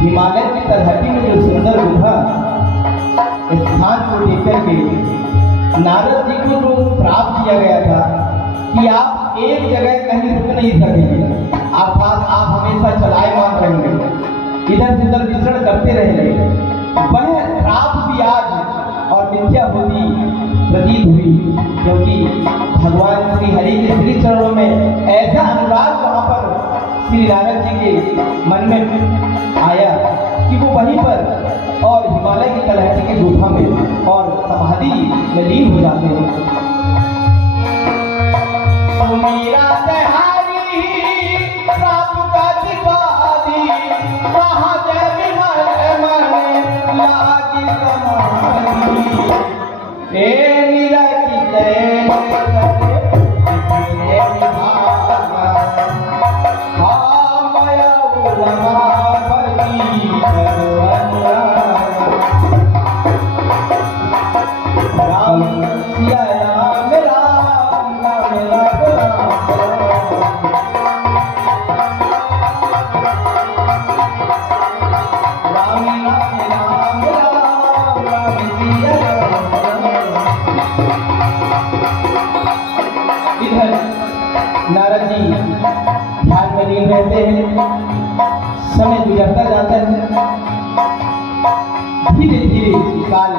हिमालय की तलहटी में जो सुंदर गुफा स्थान को लेकर के नारद जी को जो प्राप्त किया गया था कि आप एक जगह कहीं रुक नहीं सकेंगे, अर्थात आप हमेशा चलायमान रहेंगे, इधर से उधर विचरण करते रहेंगे। वह प्राप्त भी आज और मिथ्या होती प्रतीत हुई, क्योंकि भगवान श्री हरि के श्री चरणों में ऐसा अनुराग वहां पर श्री नारद जी के मन में आया कि वो वहीं पर और हिमालय की तलहटी की गुफा में और समाधि में लीन हो जाते हैं। मेरा तहारी प्राप्त का दिवादी वहाँ जय मन लागी समाधि ए निरति जय नारद जी ध्यान में लीन रहते हैं। समय गुजरता जाता है, धीरे धीरे काल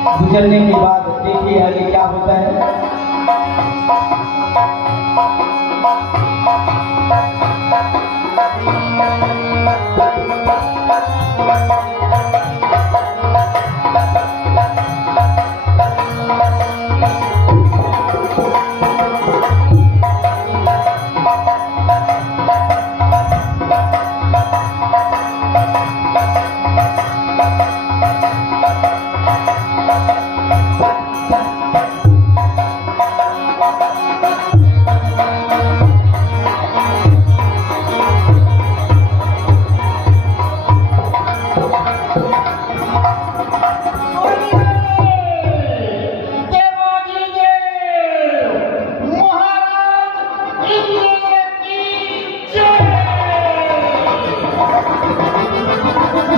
गुजरने के बाद देखिए आगे क्या होता है।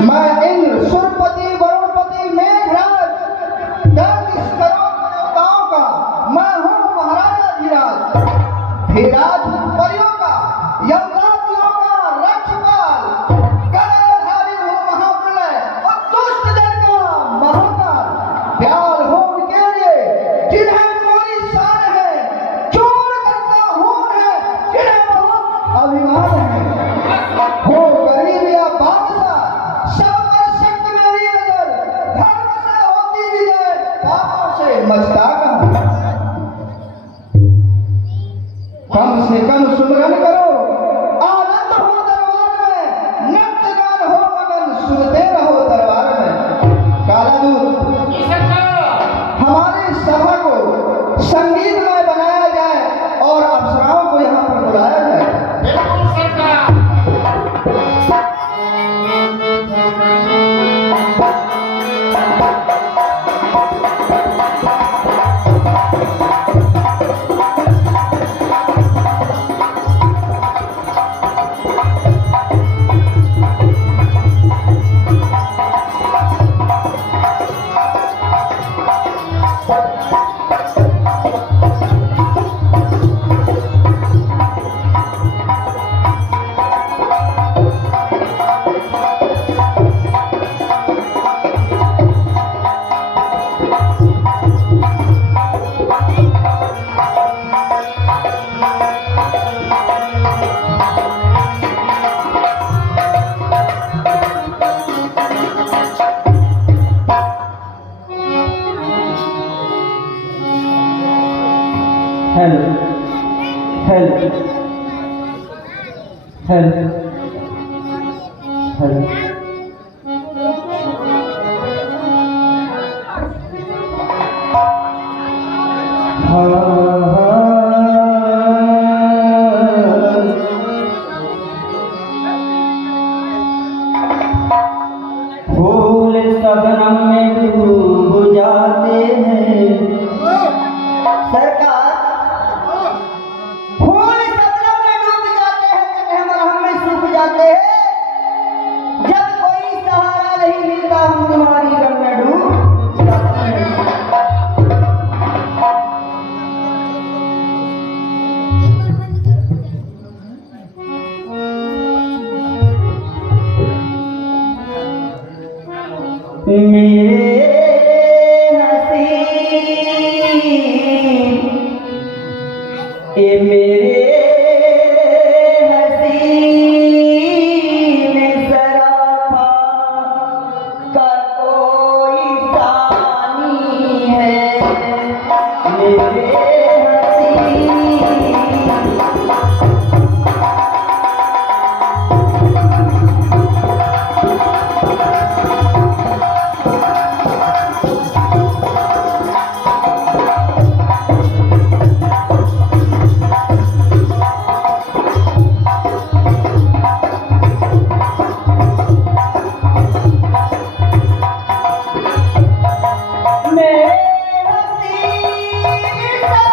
मैं इंद्र सुरपति वरुणपति मेघराज इस करोड़ देवताओं का मैं हूँ महाराजा धीराज। धीराज परियों का यमराजियों का रक्षपाल गदाधारी हूँ महाप्रलय और दुष्ट जन का महाकाल। प्यार हो उनके लिए जिन्हें कोई शान है, चोर करता हूँ है जिन्हें बहुत अभिमान है। हो गरीब या बादशाह सब पर शक्त मेरी नजर, धर्म से होती विजय पापों से मचता कम से कम सुमरन करो, आनंद हो दरबार में, नृत्य गान हो मगन, सुनते रहो दरबार में। काला दूत हमारी सभा को संगीतमय बनाया जाए और अप्सराओं को यहाँ पर बुलाया जाए। हेलो हेलो हेलो हेलो फूल शबनम में डूब जाते हैं सरकार। जब कोई सहारा नहीं मिलता हम तुम्हारी गम में डूब जाते हैं। मेरे हसीन ए मेरे मेरे हसीन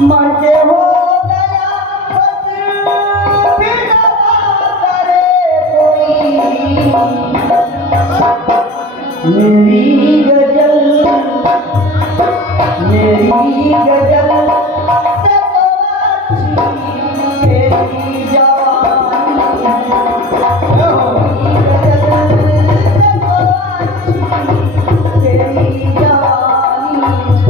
मर्द हो गया फिर करे कोई। मेरी गजल से तो अच्छी तेरी जवानी है। मेरी गजल से तो अच्छी तेरी जवानी है।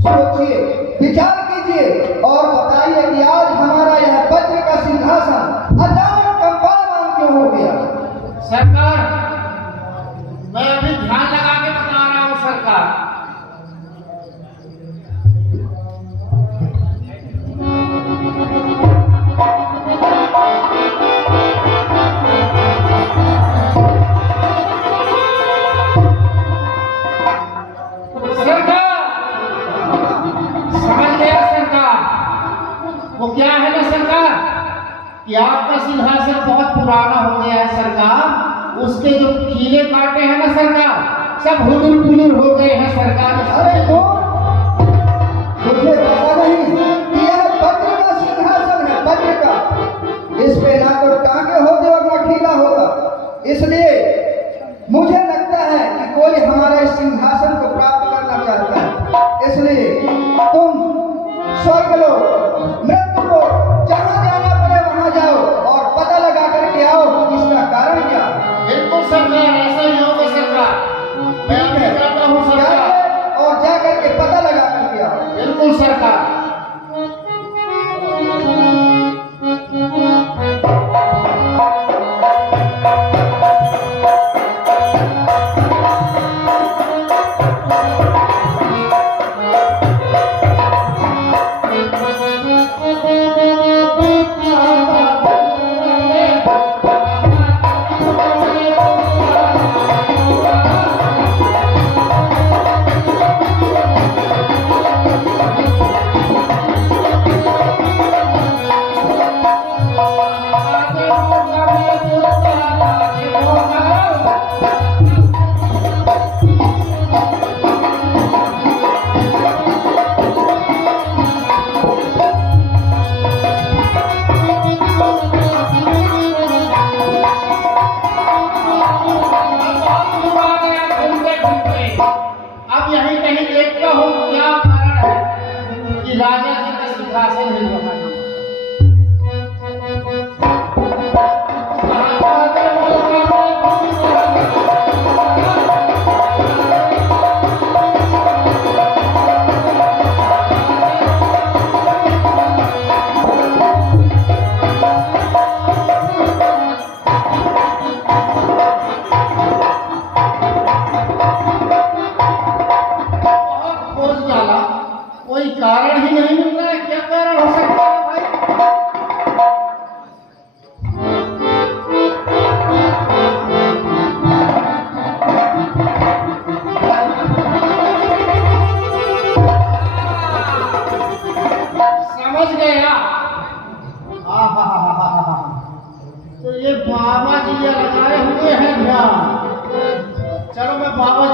सोचिए, विचार कीजिए और बताइए कि आज हमारा यह वज्र का सिंहासन अचानक कंपायमान क्यों हो गया? सरकार, मैं अभी ध्यान लगा के बता रहा हूँ सरकार। वो क्या है ना सरकार कि आपका सिंहासन बहुत पुराना हो गया है सरकार। उसके जो कीले काटे हैं ना सरकार सब हुदुर पुदुर हो गए हैं सरकार। अरे वो मुझे पता नहीं कि यह वज्र का सिंहासन है, वज्र का। इस पे ना तो टांगे होते और ना खीला होता। इसलिए मुझे लगता है कि कोई हमारे इस सिंहासन को प्राप्त करना चाहता है। इसलिए तुम स्वर्ग लो, मृत्यु लो, जहाँ जाना पड़े वहाँ जाओ और पता लगा करके आओ इसका कारण क्या। बिल्कुल सरकार, ऐसा ही होगा सरकार। मैं अभी जाता हूँ सरकार, और जा करके पता लगा करके आओ। बिल्कुल सरकार। अब यही कहीं देखता हूँ क्या कारण है कि राजा जी का सिंहासन नहीं बना।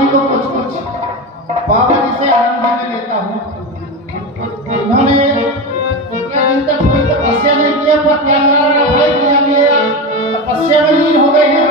जी को कुछ कुछ बाबा जी से आनंद में लेता हूँ। उन्होंने कितने दिन तक कोई तपस्या नहीं किया, पर क्या मेरा भाई किया मेरा तपस्या में लीन हो गए हैं।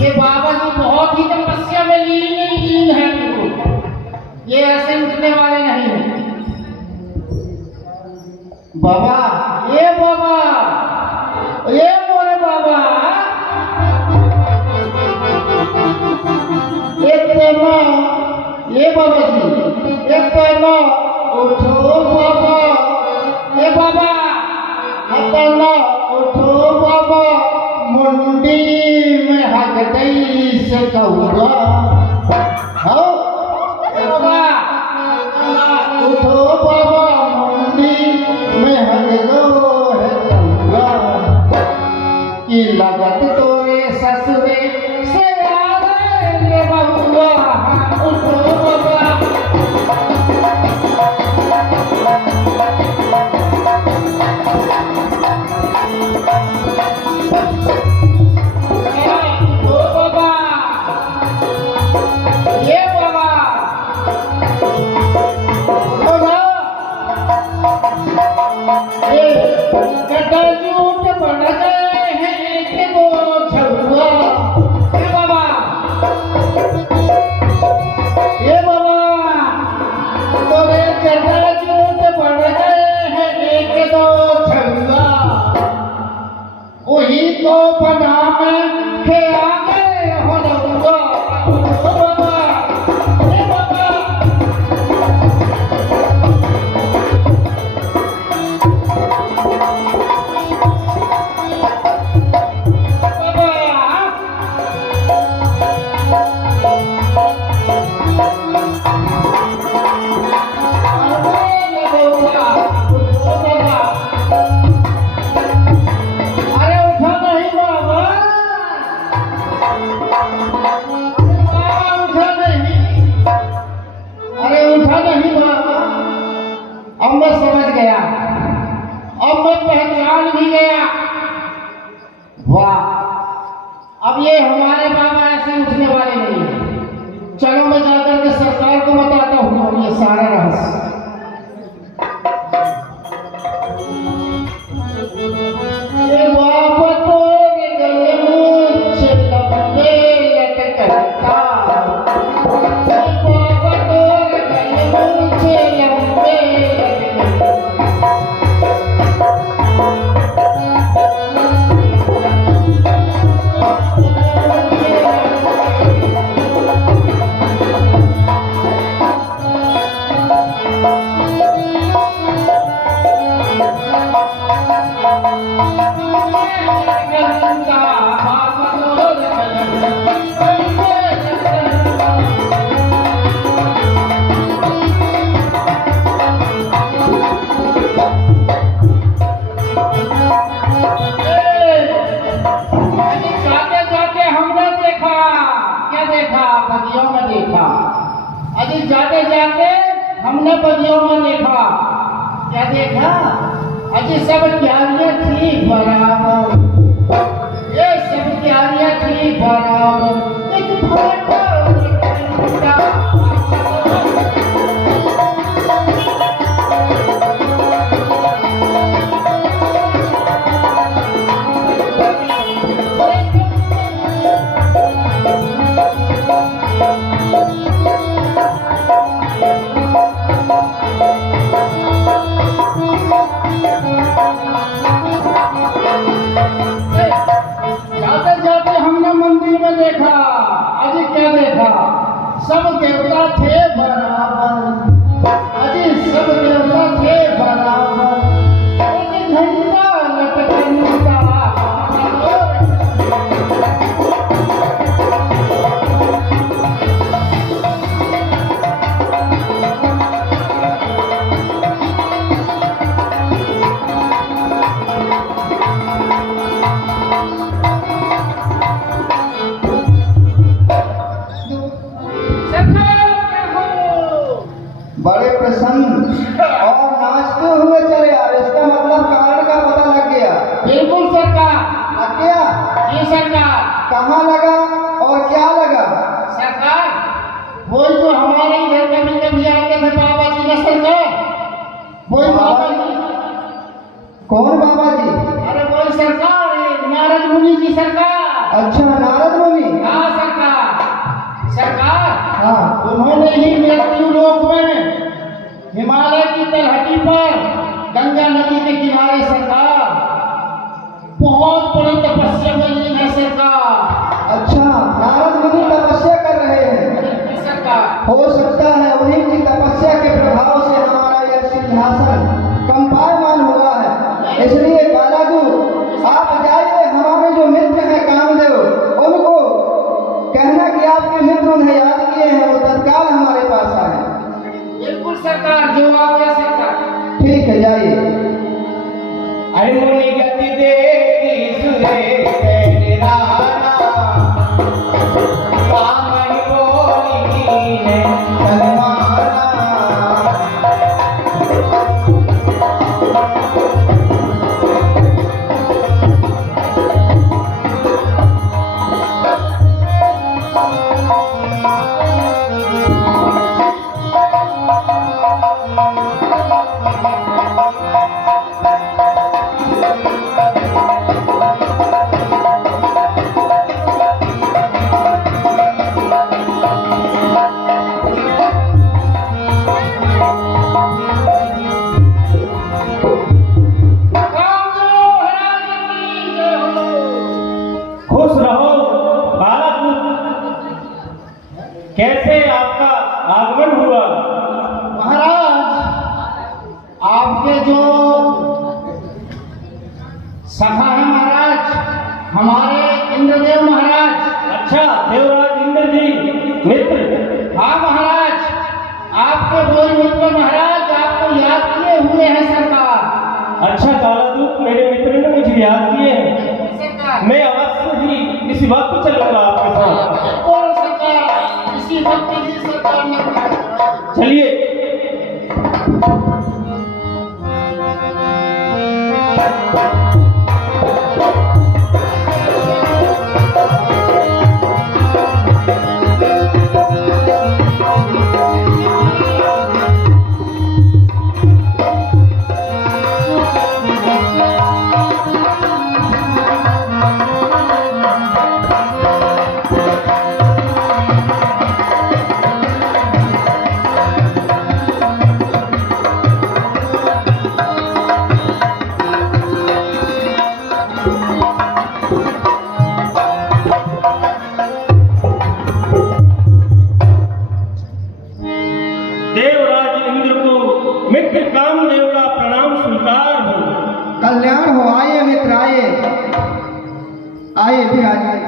ये बाबा जी बहुत ही तपस्या में लीन है, ये ऐसे उठने वाले नहीं हैं। बाबा, ये मोरे बाबा, एक पैमा, ये बाबा जी एक पैमा उठो बाबा, ये बाबा हटना उठो बाबा, मुंडी में हगदई से कहूँगा। हाँ बाबा उठो बाबा, मुंडी में हगदो है कहूँगा कि लगत तोरे ससुरे से आगे बहुआ। उठो बाबा, झूठ बन गए हैं एक दो झुआ। ये बाबा तोरे चढ़ा झूठ बन गए हैं एक दो झुआ, वही तो बना में के आगे हो जाऊंगा। बाबा, ये बाबा अब मैं समझ गया, अब मैं पहचान भी गया। वाह, अब ये हमारे बाबा ऐसे उठने वाले नहीं है। चलो मैं जाकर के सरकार को बताता हूँ ये सारा रहस्य। अजी जाते जाते हमने बगियों में देखा, क्या देखा? अजी सब क्यारियां थी बराबर, ये सब क्यारियां थी बराबर, एक भाटा कौन बाबा जी? अरे वही सरकार है, नारद मुनि जी सरकार। अच्छा, नारद मुनि। हाँ सरकार, सरकार। हाँ। उन्होंने ही मृत्यु लोक में हिमालय की तलहटी पर गंगा नदी के किनारे सरकार बहुत बड़ी तपस्या में लीन है सरकार। अच्छा, नारद मुनि तपस्या कर रहे हैं। सरकार हो सकता है उन्हीं की तपस्या के प्रभाव से हमारा यह सिंहासन कंपायमान हुआ है। इसलिए कालादूत, आप जाइए, हमारे जो मित्र हैं कामदेव, उनको कहना कि आपके मित्र उन्हें याद किए हैं, वो तत्काल हमारे पास आए। बिल्कुल सरकार, जो आ गया सरकार। ठीक है, जाइए। अरे मुनि गति देखी सुरे निराला, कामहि बोली कीन्हे सन्माना। खुश रहो बालापुर, कैसे आपका आगमन हुआ? महाराज, आपके जो सखा है महाराज, हमारे इंद्रदेव महाराज। अच्छा, देवराज इंद्र जी मित्र। हाँ महाराज, आपके कोई मित्र महाराज आपको याद किए हुए हैं सरकार। अच्छा कालादूत, मेरे मित्र ने मुझे याद किए हैं। सरकार मैं अवश्य ही इसी वक्त चलूंगा आपके साथ। और सरकार इसी वक्त ही सरकार ने चलिए। देवराज इंद्र को मित्र कामदेव का प्रणाम स्वीकार हो। कल्याण हो। आइए मित्र, आइए आइए, भी आइए।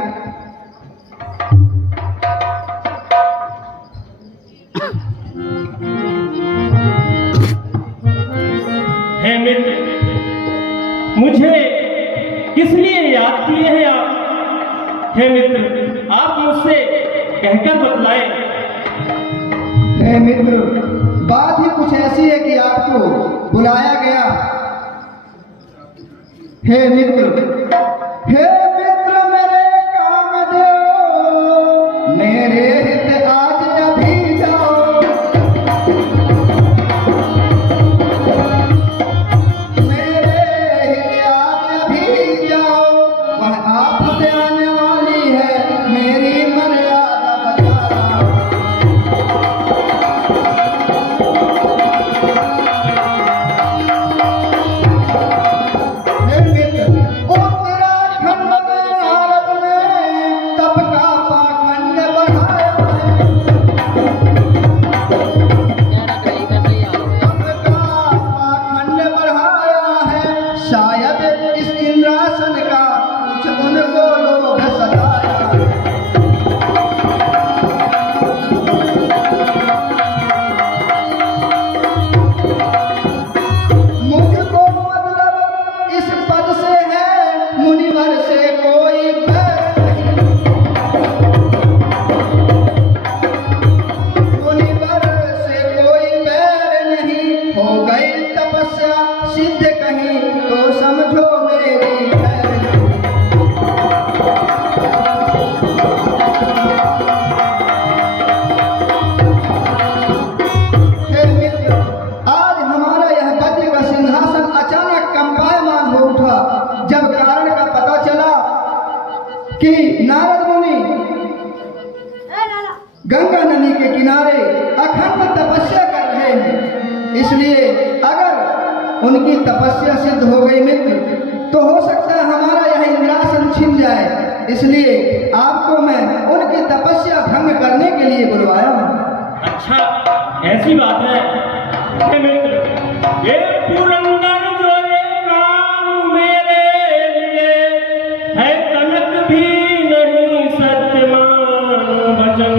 हे मित्र, मुझे किस लिए याद किए हैं आप? हे मित्र, आप मुझसे कहकर बतलाएं। हे मित्र, बात ही कुछ ऐसी है कि आपको बुलाया गया। हे मित्र, हे मित्र मेरे कामदेव, मेरे हित आज अभी जाओ। मेरे हित आज अभी जाओ, वह आपसे आने वाली है, मेरी मर्यादा बचाओ। उत्तराखंड में नारद ने तप का पाखंड बढ़ाया है। तप का पाखंड बढ़ाया है, शायद इस इंद्रासन का कुछ उनको लोभ सताया है। मुझको मतलब इस पद से है, मुनिवर से कोई बैर नहीं। मुनिवर से कोई बैर नहीं, हो गई तपस्या सिद्ध कहीं तो समझो मेरी खैर नहीं। हे मित्र, आज हमारा यह वज्र का सिंहासन अचानक कंपायमान तपस्या सिद्ध हो गई मित्र, तो हो सकता है हमारा यह इंद्रासन छिन जाए, इसलिए आपको मैं उनकी तपस्या भंग करने के लिए बुलवाया हूँ। अच्छा ऐसी बात है। हे मित्र, ये पुरंदर जो ये काम मेरे लिए है, तनक भी नहीं सत्यमान वचन,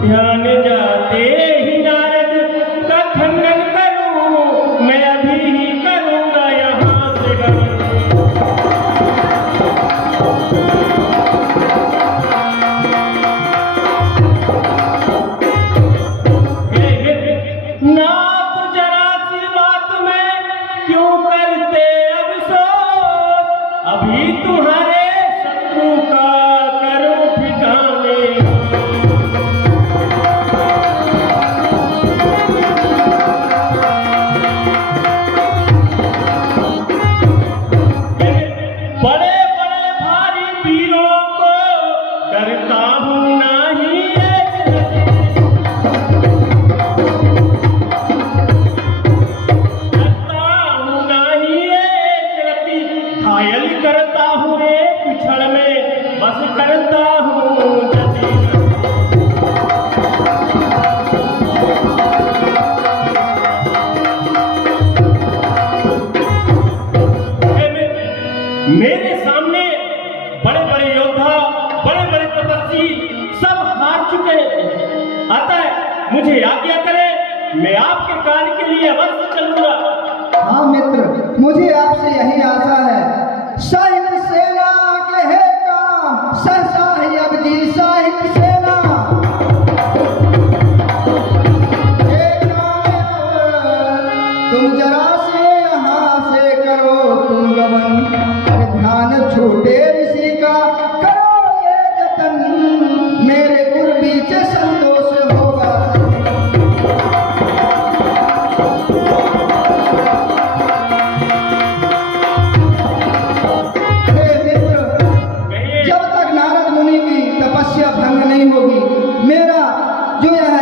ध्यान जाते ही नारद का खंडन करूं, मैं अभी ही करूंगा यहाँ से गमन। नाथ जरा सी बात में क्यों करते अफसोस, अभी तुम्हारे शत्रु का करो ठिकाने। बड़े बड़े भारी वीरों को डरता हूँ नहीं, घायल करता हूँ एक क्षण में, बस करता हूँ जति। मेरे सामने बड़े बड़े योद्धा, बड़े बड़े तपस्वी सब हार चुके, अतः मुझे आज्ञा करें, मैं आपके कार्य के लिए अवश्य चलूंगा। हाँ मित्र, मुझे आपसे यही आशा है। साहित्य सेना के है काम, सहसा ही अब जी साहित्य सेना। एक काम तुम जरा से यहाँ से करो तुम गमन, ध्यान छूटे ऋषि का करो ये जतन, मेरे गुर बीच संतोष होगा। नहीं होगी, मेरा जो यह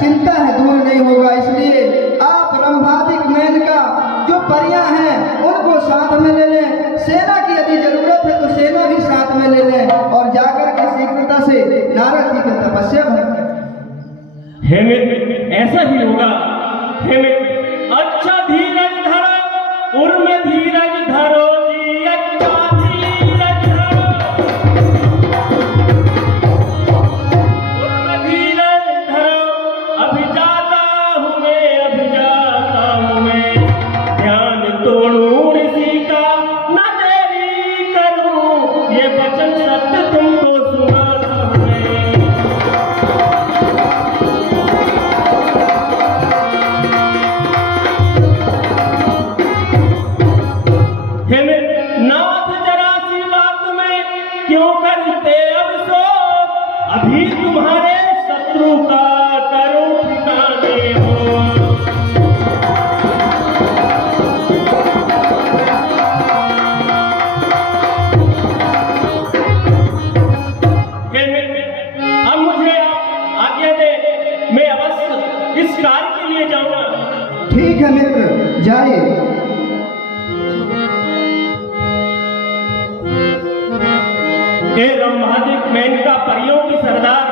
चिंता है दूर नहीं होगा, इसलिए आप रंभादिक मेनका जो परियां हैं उनको साथ में ले लें, सेना की यदि जरूरत है तो सेना भी साथ में ले लें और जाकर के शीघ्रता से नारद जी की तपस्या भंग। हे मित्र, ऐसा ही होगा। हे मित्र, अच्छा धीरज धरो, उर्म धीरज धरो जी, अच्छा धीरज धरो, उर्म धीरज धरो, अभी जाता हूँ मैं, अभी जाता हूँ मैं, ध्यान तोड़ूं ऋषि का, न देरी करूं, ये वचन सत्य तुमको सुनाता हूँ मैं। नाथ जरा सी बात में क्यों करते अफसोस, अभी तुम्हारे शत्रु का करो ठिकाने हो। अब मुझे आप आज्ञा दे, मैं अवश्य इस कार्य के लिए जाऊंगा। ठीक है मित्र, जाइए। हे रंभादिक मेनका परियों की सरदार,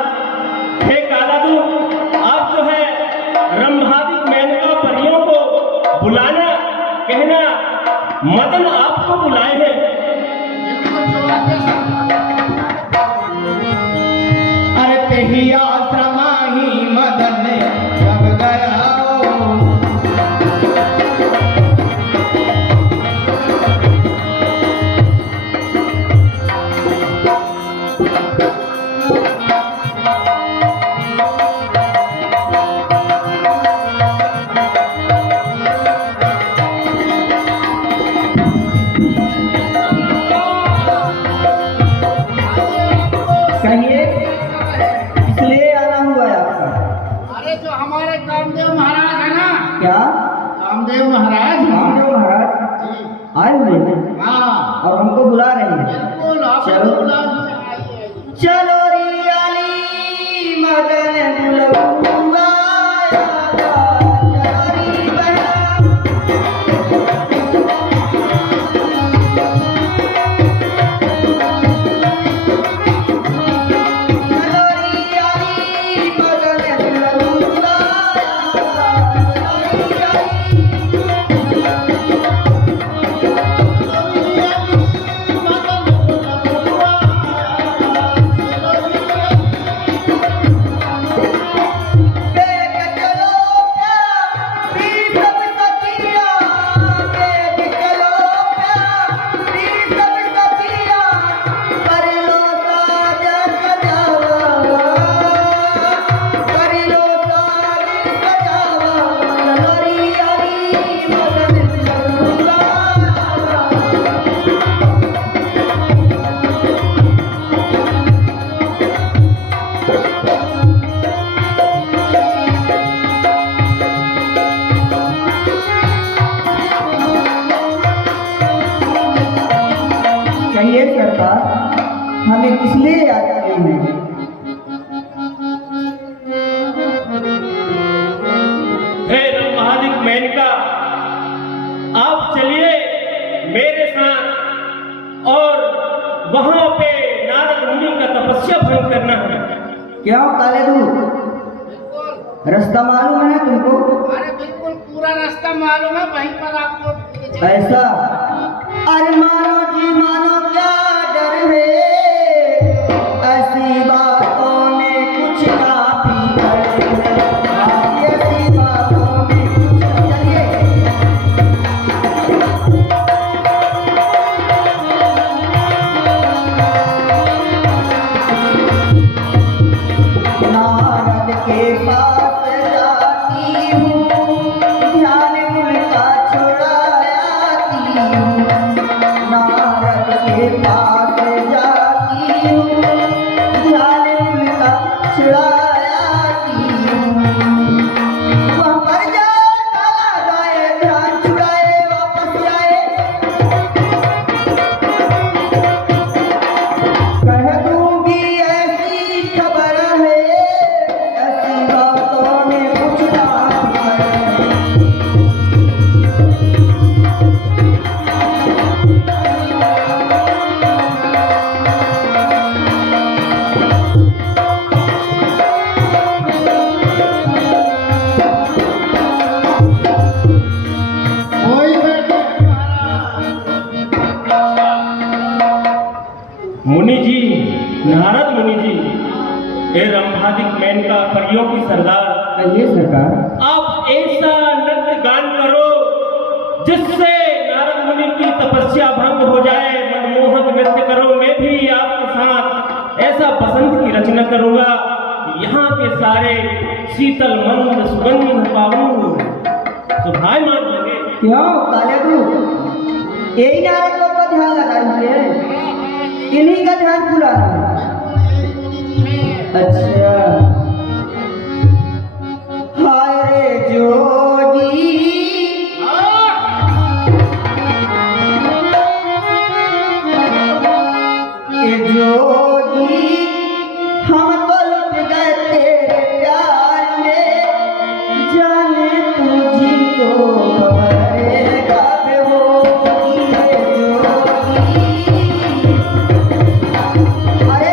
हे कालादूत, आप जो है रंभादिक मेनका परियों को बुलाना, कहना मदन आपको बुलाए हैं। अरे तेही आश्रमा ही मदन जब गया, कहिए इसलिए आना हुआ है आपका? अरे जो हमारे कामदेव महाराज है ना, क्या कामदेव महाराज, कामदेव महाराज जी, आए हुए हैं हाँ, और हमको बुला रहे हैं। बिल्कुल आप चलो। बुला दो, आइए। चलो रियाली मदन बुलबुआ आया, चलो री बहन। कहिए सरकार, हमें किस लिए याद किए हैं? हे ब्रह्मादिक मेनका, आप चलिए मेरे साथ और वहां पे नारद मुनि का तपस्या भंग करना है। क्यों काले दूध, रास्ता मालूम है तुमको? अरे बिल्कुल पूरा रास्ता मालूम है, वहीं पर आपको ऐसा? अरे मानो जी मानो, क्या डर है, ऐसी बातों में कुछ काफी डर है, ऐसी बातों में कुछ। चलिए नारद के पास जाती हूँ, ध्यान उनका छुड़ाती हूँ। नारद के पास जाती हूँ, ध्यान उनका छुड़ाती हूँ। वह मर जाए, काला जाए, ध्यान छुड़ाए, वापस आए। कह दूंगी ऐसी खबर है, ऐसी बातों में कुछ बात है। कोई बैठे मुनि जी, नारद मुनि जी, हे रंभादिक मेनका परियों की सरदार, कहिए सरकार। आप ऐसा नृत्य गान करो जिससे नारद मुनि की तपस्या भंग हो जाए। मनमोहक नृत्य करो, मैं भी आपके साथ ऐसा बसंत की रचना करूंगा, यहाँ के सारे शीतल मंद सुगंध पाऊं, सुभायमान लगे। क्यों काले दूध, यही नारद लोग का ध्यान लगाइए, इन्हीं का ध्यान पूरा है। अच्छा, हाय रे जोगी, ए जोगी, हम तो लुट गए तेरे प्यार में, जाने तुझी को खबर है कब होगी रे जोगी। अरे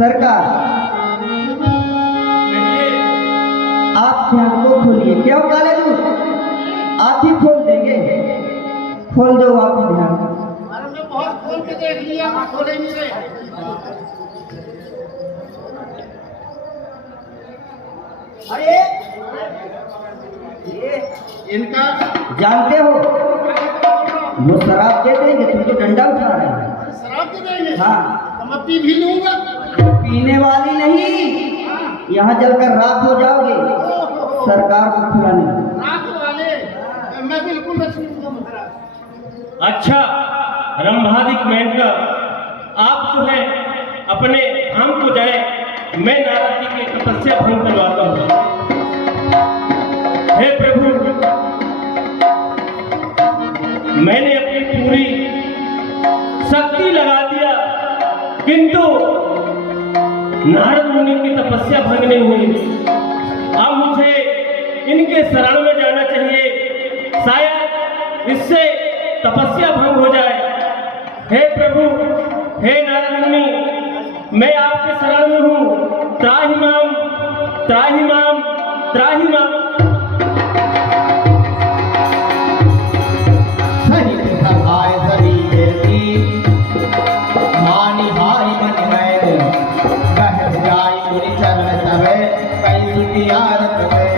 सरकार आप ध्यान को खोलिए। क्यों काले दूध, आप ही खोल देंगे? खोल दो आप ही ध्यान। अरे मैं बहुत खोल के देख लिया, खोले नहीं रहे। अरे इनका जानते हो वो शराब दे देंगे, तुम तो डंडा उठा रहे हो। शराब दे देंगे? हाँ। तो मैं पी भी लूंगा। पीने वाली नहीं, यहाँ जलकर राख हो जाओगे। सरकार को खिलाने रात वाले मैं बिल्कुल न छूऊंगा महाराज। अच्छा रंभादिक मेनका, आप जो है अपने धाम को जाए, मैं नारद जी की तपस्या भंग करवाता हूँ। हे प्रभु, मैंने अपनी पूरी शक्ति लगा दिया, किंतु नारद मुनि की तपस्या भंग नहीं हुई। अब मुझे इनके शरण में जाना चाहिए, शायद इससे तपस्या भंग हो जाए। हे प्रभु, हे नारद मुनि, मैं आपके शरण में हूँ। त्राहि माम, त्राहि माम, त्राहि माम। सहित सभाय सभी देती मानी हाय मन मैन कह जाय मुनि चरण तबे कई सुति आरत में।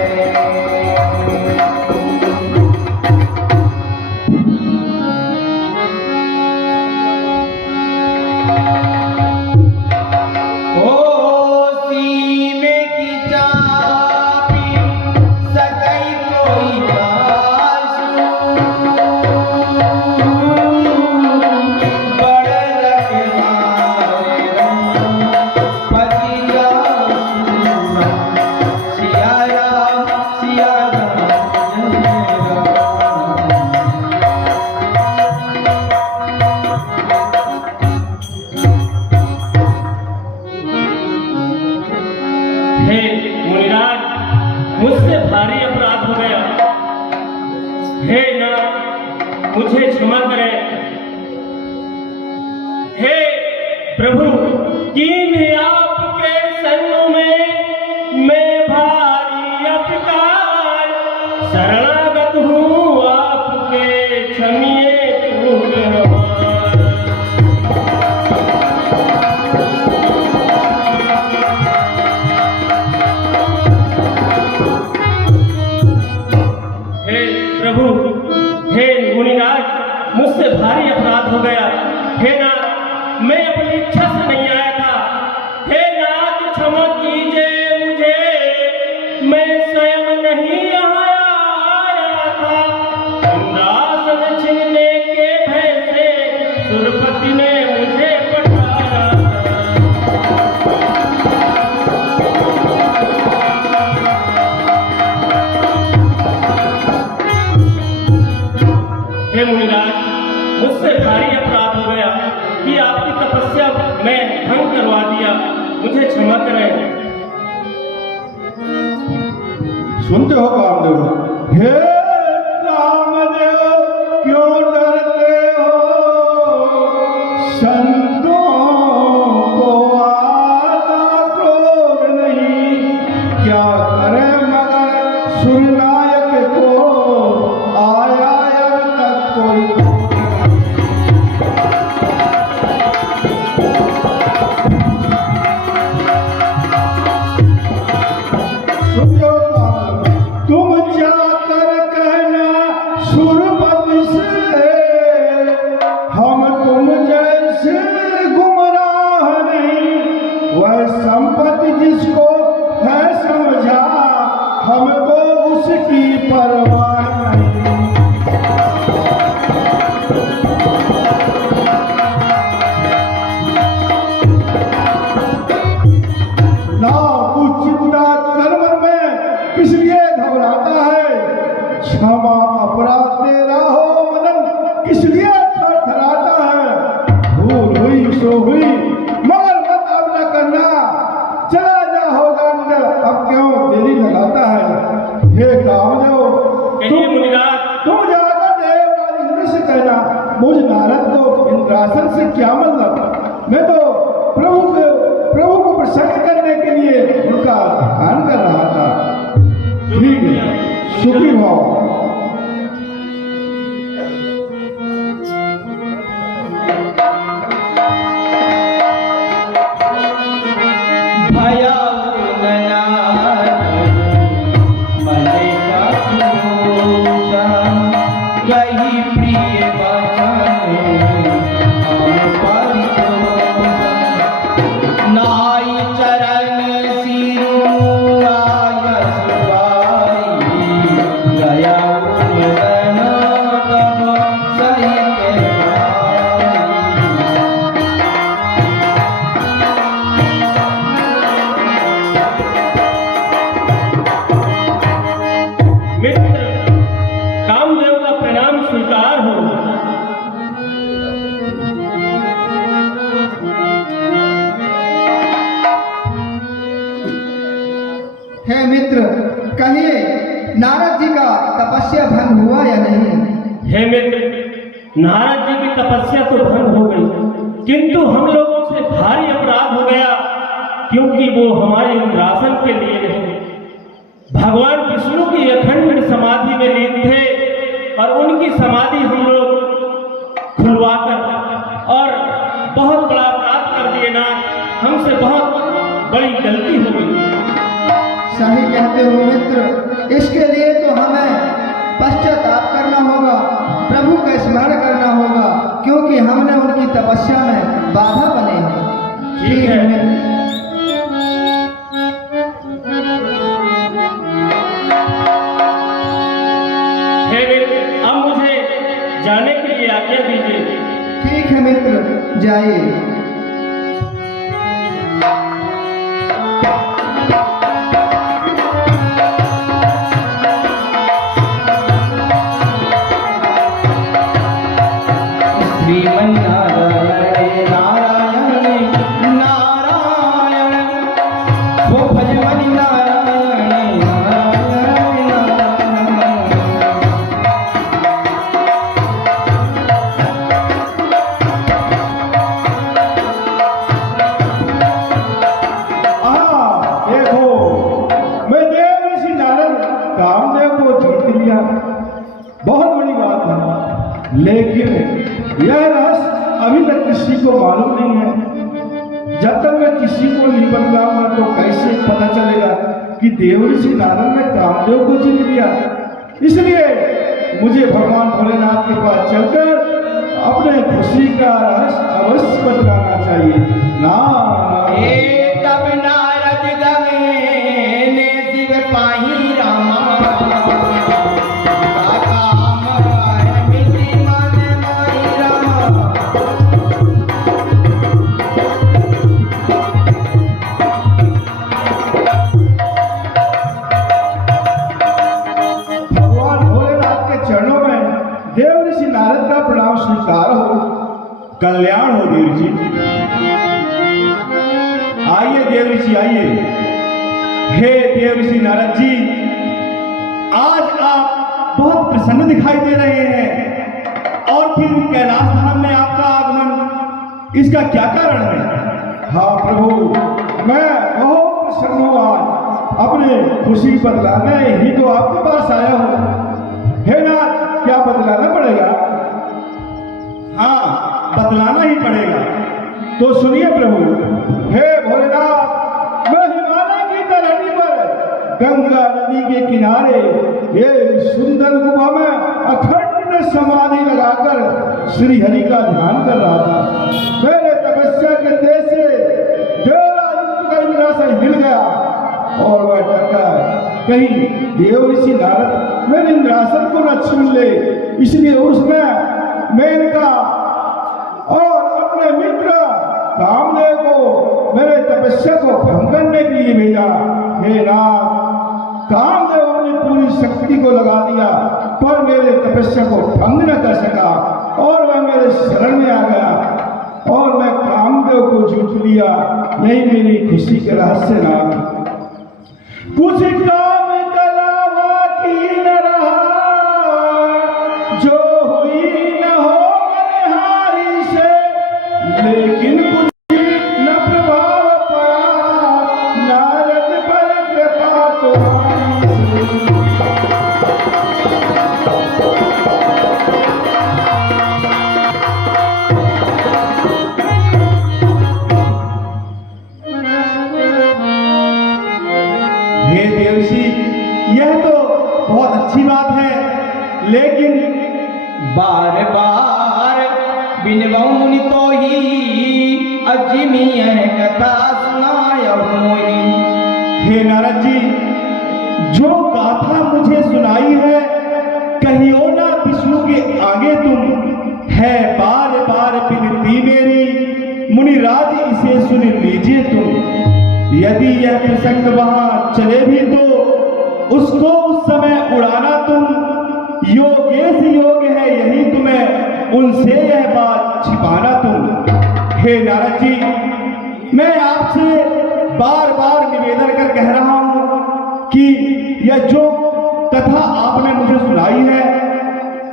मुझसे भारी अपराध हो गया। हे नाथ, मुझे क्षमा करें। हे प्रभु, कीन आपके संग में मैं भारी अपकार, शरणागत हूँ आपके क्षमिए चूक हमार। प्रभु, हे मुनिराज, मुझसे भारी अपराध हो गया। हे नाथ, मैं अपनी इच्छा से नहीं आया था। हे नाथ, क्षमा कीजिए मुझे, मैं स्वयं नहीं यहाँ आया था। इंद्रासन छीनने के भय से सुरपति ने मुझे पठाया। हे मुनिराज, मुझसे भारी अपराध हो गया कि आपकी तपस्या मैं भंग करवा दिया, मुझे क्षमा करें। सुनते हो कामदेव? हे कामदेव, क्यों डरते हो? संतों को आता क्रोध नहीं, क्या करे मगर सुरनायक को आया अब तक कोई। तुम जाकर कहना सुरपति से, हम तुम जैसे गुमराह नहीं। वह संपत्ति जिसको है समझा, हमको उसकी परवाह नहीं। ना कुछ चिंता कर्म में किस लिए घबराता है? क्षमा अपराध तेरा हो मनन, किस लिए थरथराता है? भूल हुई सो हुई, मगर मत अब न करना। चला जा होगा अंदर, अब क्यों देरी लगाता है? हे कामदेव, तुम जाकर देवराज इंद्र से कहना, मुझ नारद को इंद्रासन से क्या मतलब? मैं तो प्रभु को सुखी भव। भया कही प्रिय नाई चरण सिरुआय सुवाई गया उदन तब सहित मित्र, कामदेव का प्रणाम स्वीकार हो। हे मित्र, कहिए नारद जी का तपस्या भंग हुआ या नहीं? हे मित्र, नारद जी की तपस्या तो भंग हो गई, किंतु हम लोगों से भारी अपराध हो गया, क्योंकि वो हमारे इंद्रासन के लिए नहीं, भगवान विष्णु की अखंड समाधि में लीन थे, और उनकी समाधि हम लोग खुलवाकर और बहुत बड़ा अपराध कर दिए ना। हमसे बहुत बड़ी गलती हो गई। सही कहते हो मित्र, इसके लिए तो हमें पश्चाताप करना होगा, प्रभु का स्मरण करना होगा, क्योंकि हमने उनकी तपस्या में बाधा बने हैं। ठीक है। मित्र। हे मित्र, अब मुझे जाने के लिए आज्ञा दीजिए। ठीक है मित्र, जाइए। श्रीमन्नारायण नारायण नारायण वो भजमनि नारायण नारायण देखो, मैं देव ऋषि नारद कामदेव को जीत लिया, बहुत बड़ी बात है। लेकिन यह रहस्य अभी तक किसी को मालूम नहीं है। जब तक मैं किसी को नहीं बतलाऊंगा तो कैसे पता चलेगा कि देव ऋषि नारद ने कामदेव को जीत लिया। इसलिए मुझे भगवान भोलेनाथ के पास चलकर अपने खुशी का रहस्य अवश्य बतलाना चाहिए। हे तब नारद गए ने शिव पाही रामा स्वीकार हो, कल्याण हो देव जी। आइए देव ऋषि आइए। हे देव ऋषि नारद जी, आज आप बहुत प्रसन्न दिखाई दे रहे हैं, और फिर कैलाश धाम में आपका आगमन, इसका क्या कारण है? हाँ प्रभु, मैं बहुत प्रसन्न हूँ। आज अपने खुशी बदलाने ही तो आपके पास आया हूँ। हे नाथ, क्या बदलाना पड़ेगा? हाँ, बदलाना ही पड़ेगा। तो सुनिए प्रभु। हे भोलेनाथ, मैं हिमालय की धरती पर गंगा नदी के किनारे ये सुंदर गुफा में अखंड समाधि लगाकर श्री हरि का ध्यान कर रहा था। मेरे तपस्या के तेज से देवराज का इंद्रासन हिल गया और वह डर गया कहीं देव ऋषि नारद मेरे इंद्रासन को न छीन ले। इसलिए उसने मेनका और अपने मित्र कामदेव को मेरे तपस्या को भंग करने के लिए भेजा। हे नाथ, कामदेव अपनी पूरी शक्ति को लगा दिया, पर मेरे तपस्या को भंग न कर सका, और वह मेरे शरण में आ गया, और मैं कामदेव को जीत लिया। यही मेरी खुशी के रहस्य नाम। कुछ काम कलावा की न रहा, जो हुई न हो मनहारी से, लेकिन कुछ न प्रभाव पड़ा नारद पर कृपा तुम्हारी से। लेकिन बार बार बिनवौन तो ही अजमी कथा सुनाया मोही। हे नारद जी, जो गाथा मुझे सुनाई है कहियो ना विष्णु के आगे तुम, है बार बार विनती मेरी मुनिराज इसे सुन लीजिए तुम। यदि यह प्रसंग वहां चले भी तो उसको उस समय उड़ाना तुम, योगेश योग है यही तुम्हें उनसे यह बात छिपाना तुम। हे नारद जी, मैं आपसे बार बार निवेदन कर कह रहा हूं कि यह जो कथा आपने मुझे सुनाई है,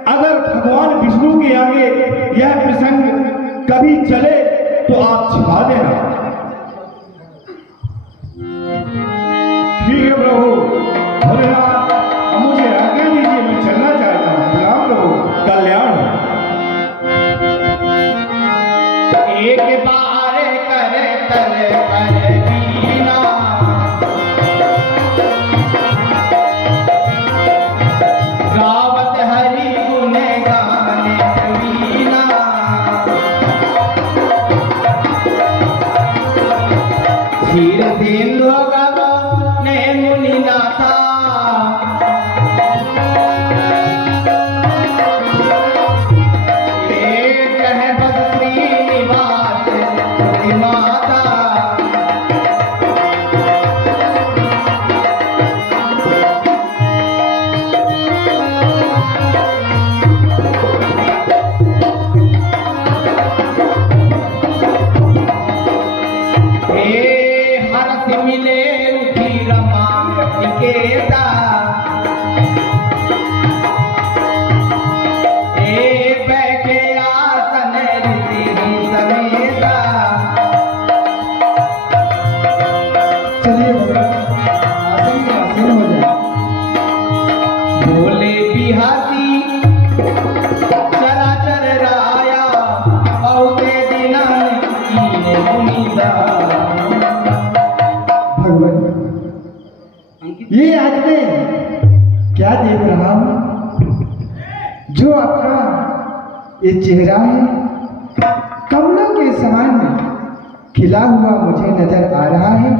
अगर भगवान विष्णु के आगे यह प्रसंग कभी चले तो आप छिपा देना। ठीक है प्रभु, भोलेनाथ अब मुझे आज्ञा दीजिए, मैं चलना चाहता हूँ। प्रणाम प्रभु, कल्याण। एक बार कर कर बीना, गावत हरि गुण गाने बीना। क्षीर सिंधु गगो ने मुनि नाथा, एक है बद्री निवास माता। हरस मिले उठी रमा निकेता, बैठे आसन ऋषि समेता। चलिए भगवान, आसन में आसीन हो जाए। भोले बिहारी चला चल राया, बहुते दिना कीने मुनिदा। भगवान, ये आज मैं क्या देख रहा हूँ? जो आपका ये चेहरा है कमलों के समान खिला हुआ मुझे नजर आ रहा है।